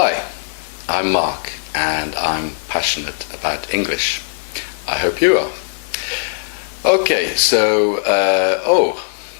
Hi, I'm Mark and I'm passionate about English. I hope you are. Okay, so,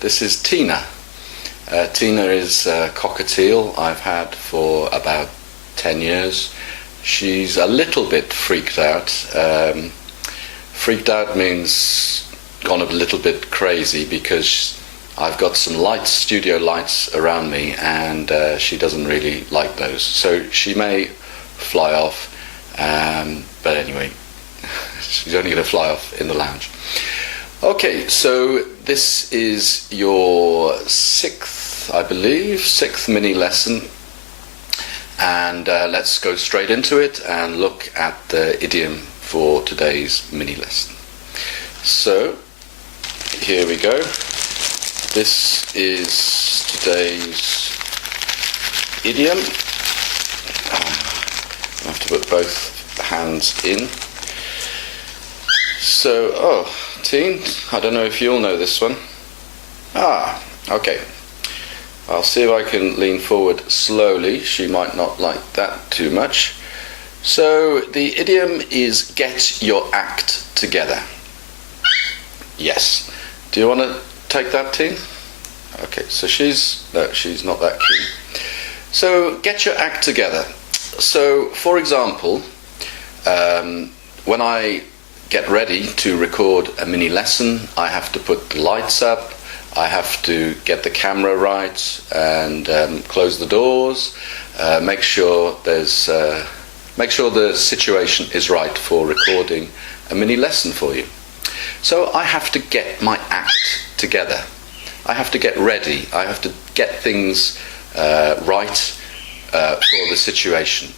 this is Tina. Tina is a cockatiel I've had for about 10 years. She's a little bit freaked out. Freaked out means gone a little bit crazy because I've got some lights, studio lights around me, and she doesn't really like those. So she may fly off, but anyway, she's only going to fly off in the lounge. Okay, so this is your sixth mini lesson, and let's go straight into it and look at the idiom for today's mini lesson. So, here we go. This is today's idiom. I have to put both hands in. So, Teen, I don't know if you'll know this one. Okay. I'll see if I can lean forward slowly. She might not like that too much. So, the idiom is get your act together. Yes. Do you want to take that, Teen? Okay, so she's not that keen. So, get your act together. So, for example, when I get ready to record a mini lesson, I have to put the lights up, I have to get the camera right, and close the doors, make sure the situation is right for recording a mini lesson for you. So I have to get my act together. I have to get ready. I have to get things right for the situation.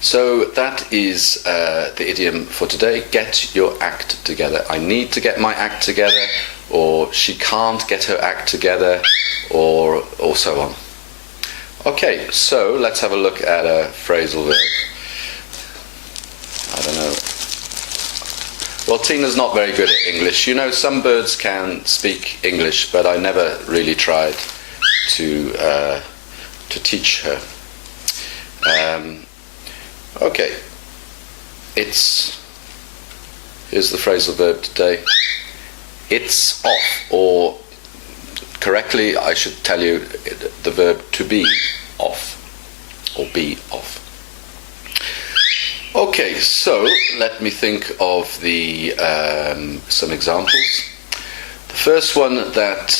So that is the idiom for today. Get your act together. I need to get my act together, or she can't get her act together, or so on. Okay, so let's have a look at a phrasal verb. I don't know. Well, Tina's not very good at English. You know, some birds can speak English, but I never really tried to teach her. Okay, here's the phrasal verb today. It's off, or correctly I should tell you the verb to be off, or be off. Okay, so let me think of some examples. The first one that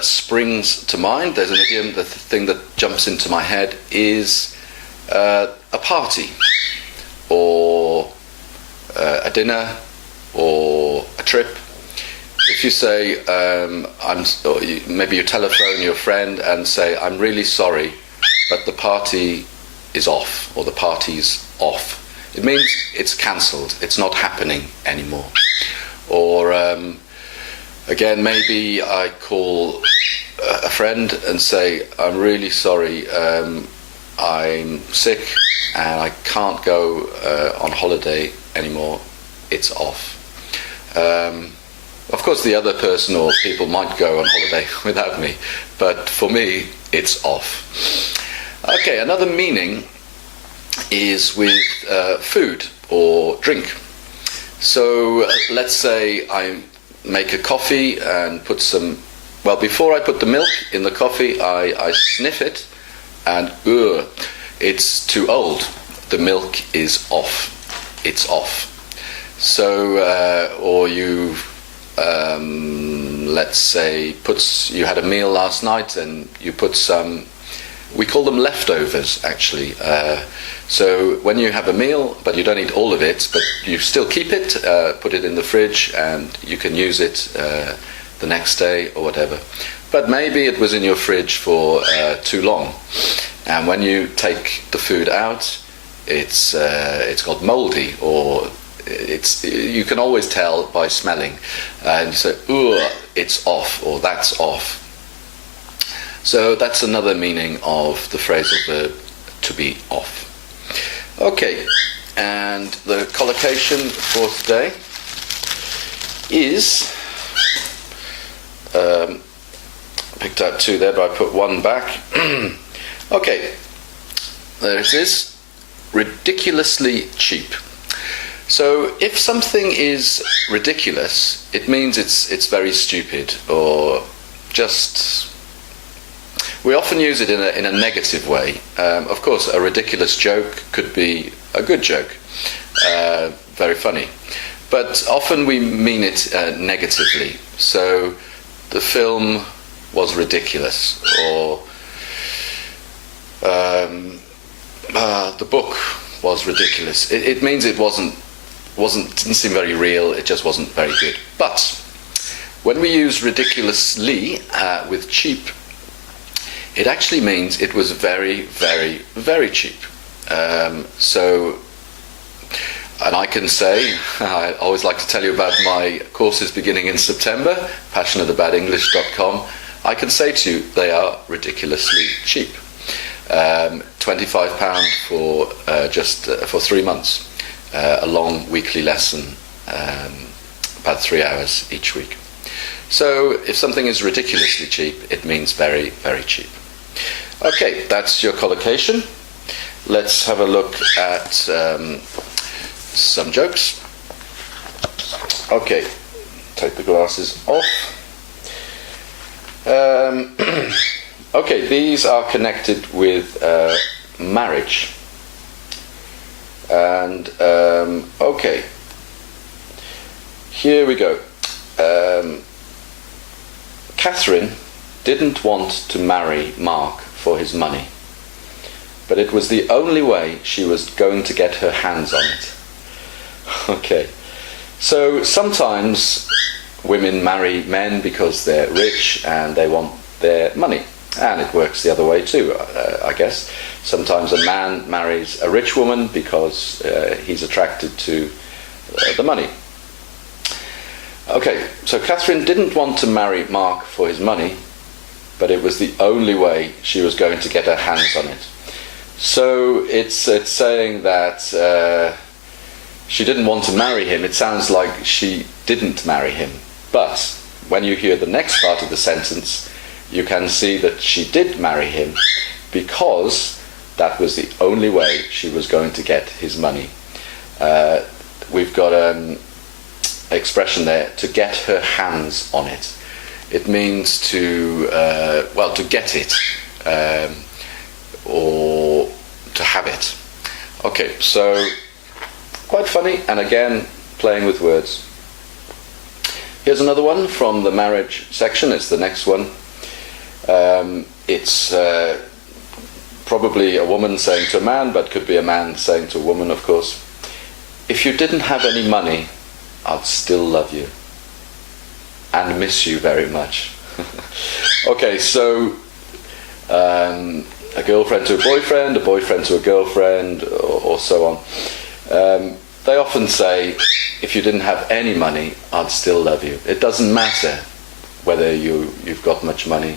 springs to mind, there's an idiom, the thing that jumps into my head is a party, or a dinner, or a trip. If you say, maybe you telephone your friend and say, I'm really sorry, but the party is off, or the party's off. It means it's cancelled, it's not happening anymore. Or again, maybe I call a friend and say, I'm really sorry, I'm sick and I can't go on holiday anymore, it's off. Of course the other person or people might go on holiday without me, but for me it's off. Okay, another meaning is with food or drink. So let's say I make a coffee and put before I put the milk in the coffee, I sniff it and it's too old. The milk is off. It's off. So, or you, let's say, you had a meal last night and you put some, we call them leftovers actually. So when you have a meal, but you don't eat all of it, but you still keep it, put it in the fridge and you can use it the next day or whatever. But maybe it was in your fridge for too long. And when you take the food out, it's got mouldy, or you can always tell by smelling, and you say, it's off, or that's off. So that's another meaning of the phrasal verb to be off. Okay, and the collocation for today is picked out two there, but I put one back. Okay, there it is. Ridiculously cheap. So if something is ridiculous, it means it's very stupid, or just... We often use it in a negative way. Of course, a ridiculous joke could be a good joke, very funny. But often we mean it negatively. So the film was ridiculous, or the book was ridiculous. It means it didn't seem very real. It just wasn't very good. But when we use ridiculously with cheap, it actually means it was very, very, very cheap. And I can say, I always like to tell you about my courses beginning in September, passionateaboutenglish.com. I can say to you, they are ridiculously cheap. £25 for 3 months, a long weekly lesson, about 3 hours each week. So if something is ridiculously cheap, it means very, very cheap. Okay, that's your collocation. Let's have a look at some jokes. Okay, take the glasses off. Okay, these are connected with marriage. And okay, here we go. Catherine didn't want to marry Mark for his money, but it was the only way she was going to get her hands on it. Okay, so sometimes women marry men because they're rich and they want their money, and it works the other way too, I guess. Sometimes a man marries a rich woman because he's attracted to the money. Okay, so Catherine didn't want to marry Mark for his money, but it was the only way she was going to get her hands on it. So it's saying that she didn't want to marry him. It sounds like she didn't marry him. But when you hear the next part of the sentence, you can see that she did marry him because that was the only way she was going to get his money. We've got an expression there, to get her hands on it. It means to get it, or to have it. Okay, so quite funny, and again, playing with words. Here's another one from the marriage section. It's the next one. It's probably a woman saying to a man, but could be a man saying to a woman, of course. If you didn't have any money, I'd still love you and miss you very much. Okay, so a girlfriend to a boyfriend to a girlfriend, or so on. They often say, if you didn't have any money, I'd still love you. It doesn't matter whether you've got much money,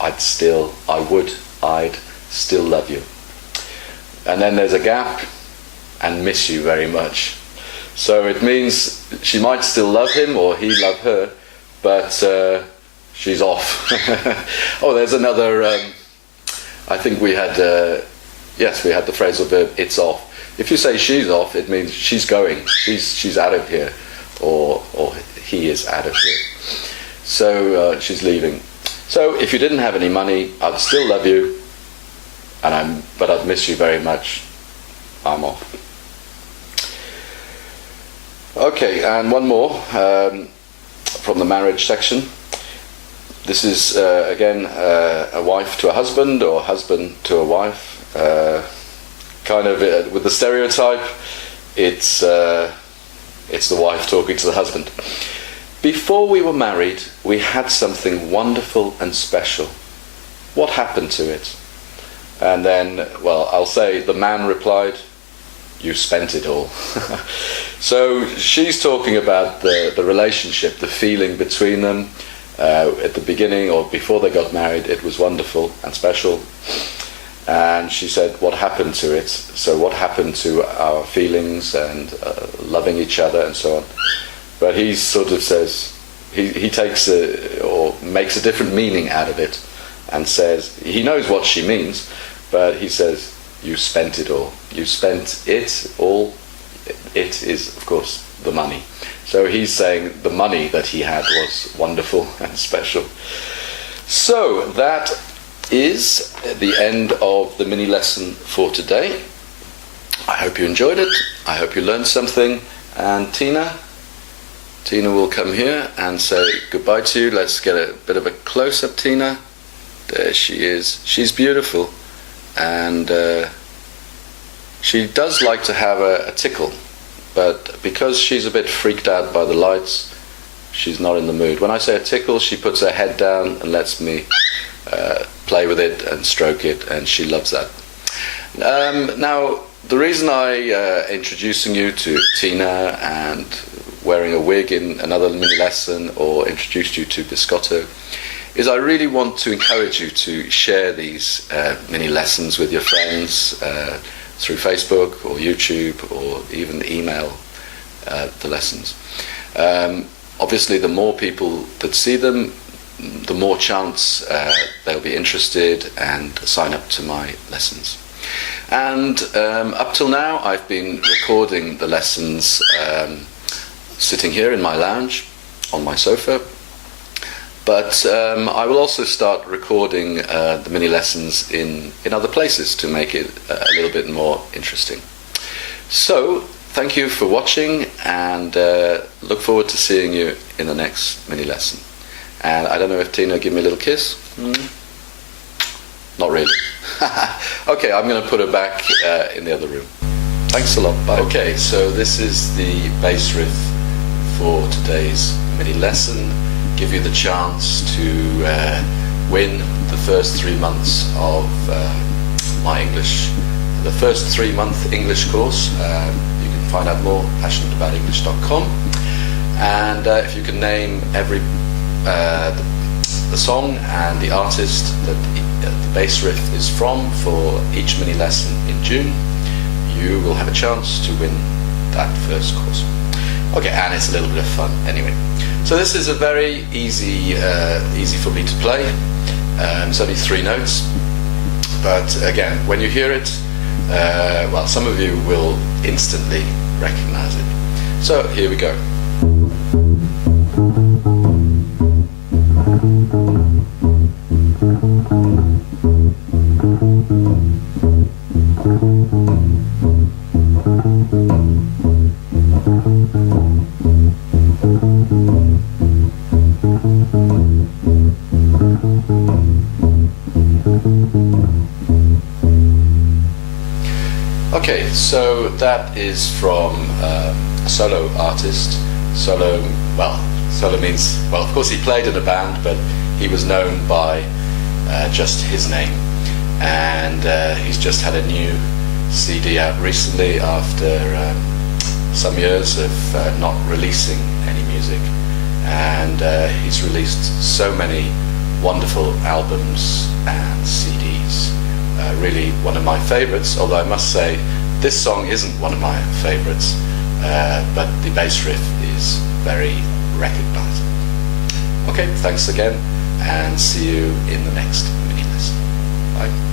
I'd still love you. And then there's a gap, and miss you very much. So it means she might still love him, or he love her, but she's off. Oh, there's another, I think we had the phrasal verb, it's off. If you say she's off, it means she's going, she's out of here, or he is out of here. So she's leaving. So if you didn't have any money, I'd still love you, but I'd miss you very much. I'm off. Okay, and one more from the marriage section. This is again a wife to a husband, or husband to a wife. Kind of with the stereotype, it's the wife talking to the husband. Before we were married, we had something wonderful and special. What happened to it? And then, well, I'll say the man replied, you spent it all. So she's talking about the relationship, the feeling between them. At the beginning, or before they got married, it was wonderful and special. And she said, what happened to it? So what happened to our feelings and loving each other and so on? But he sort of says, he takes or makes a different meaning out of it, and says, he knows what she means, but he says, you spent it all. You spent it all. It is, of course, the money. So he's saying the money that he had was wonderful and special. So that is the end of the mini lesson for today. I hope you enjoyed it. I hope you learned something. And Tina will come here and say goodbye to you. Let's get a bit of a close-up, Tina. There she is. She's beautiful. And she does like to have a tickle. But because she's a bit freaked out by the lights, she's not in the mood. When I say a tickle, she puts her head down and lets me play with it and stroke it, and she loves that. Now, the reason I introducing you to Tina and wearing a wig in another mini lesson, or introduced you to Biscotto, is I really want to encourage you to share these mini lessons with your friends through Facebook or YouTube, or even email the lessons. Obviously, the more people that see them, the more chance they'll be interested and sign up to my lessons. And up till now, I've been recording the lessons sitting here in my lounge on my sofa. But I will also start recording the mini lessons in other places to make it a little bit more interesting. So, thank you for watching, and look forward to seeing you in the next mini lesson. And I don't know if Tina will give me a little kiss. Not really. Okay, I'm going to put her back in the other room. Thanks a lot. Bye. Okay, so this is the bass riff for today's mini lesson. Give you the chance to win the first 3 months of my English, the first 3-month English course. You can find out more at passionateaboutenglish.com. And if you can name every the song and the artist that the bass riff is from for each mini lesson in June, you will have a chance to win that first course. Okay, and it's a little bit of fun anyway. So this is a very easy for me to play. It's only 3 notes, but again, when you hear it, well, some of you will instantly recognize it. So here we go. Okay, so that is from a solo artist. Solo means, well, of course he played in a band, but he was known by just his name. And he's just had a new CD out recently after some years of not releasing any music. And he's released so many wonderful albums and CDs. Really one of my favorites, although I must say this song isn't one of my favorites, but the bass riff is very recognizable. Okay, thanks again, and see you in the next mini lesson. Bye.